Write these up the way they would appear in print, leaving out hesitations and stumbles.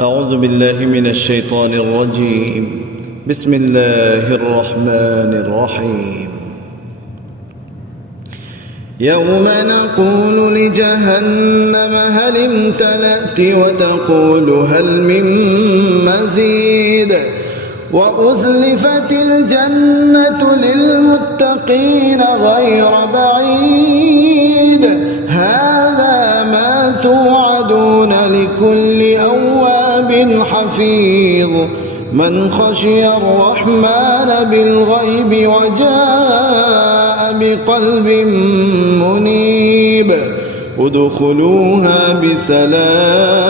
أعوذ بالله من الشيطان الرجيم. بسم الله الرحمن الرحيم. يوم نقول لجهنم هل امتلأت وتقول هل من مزيد وأزلفت الجنة للمتقين غير بعيد هذا ما توعدون لكل أواب حفيظ من خشي الرحمن بالغيب وجاء بقلب منيب ادخلوها بسلام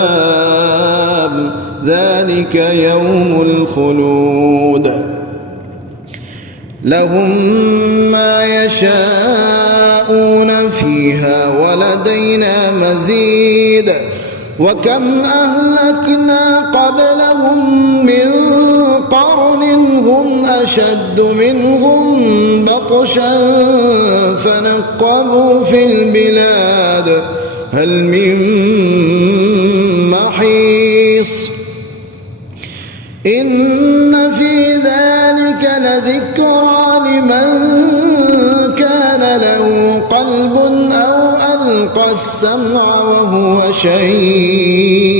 ذلك يوم الخلود لهم ما يشاءون فيها ولدينا مزيد وكم أهلكنا قبلهم من قرن هم أشد منهم بطشا فنقبوا في البلاد هل من محيص إن في ذلك لذكرى لمن كان له قلب أو ألقى السمع وهو شهيد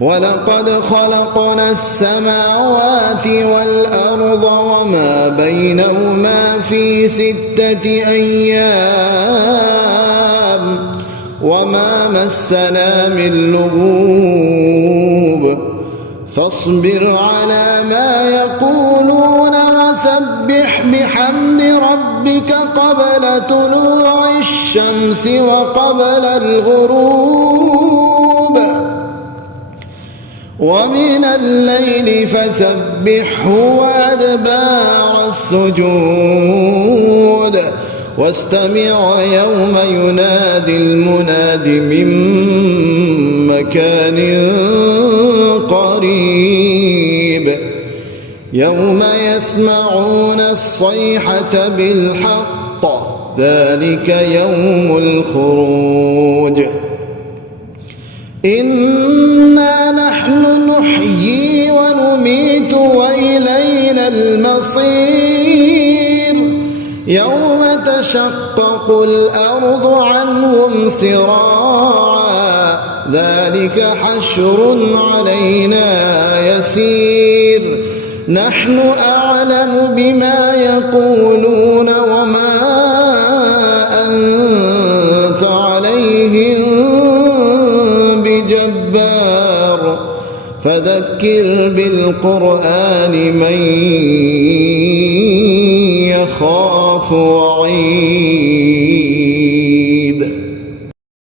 ولقد خلقنا السماوات والأرض وما بينهما في 6 أيام وما مسنا من لغوب فاصبر على ما يقولون وسبح بحمد ربك قبل طلوع الشمس وقبل الغروب ومن الليل فسبحه وأدبار السجود واستمع يوم ينادي المناد من مكان قريب يوم يسمعون الصيحة بالحق ذلك يوم الخروج إنا نحن نحيي ونميت وإلينا المصير يوم تشقق الأرض عنهم سراعا ذلك حشر علينا يسير نحن أعلم بما يقولون وما أنت عليهم بجبار فذكر بالقرآن من يخاف وعيد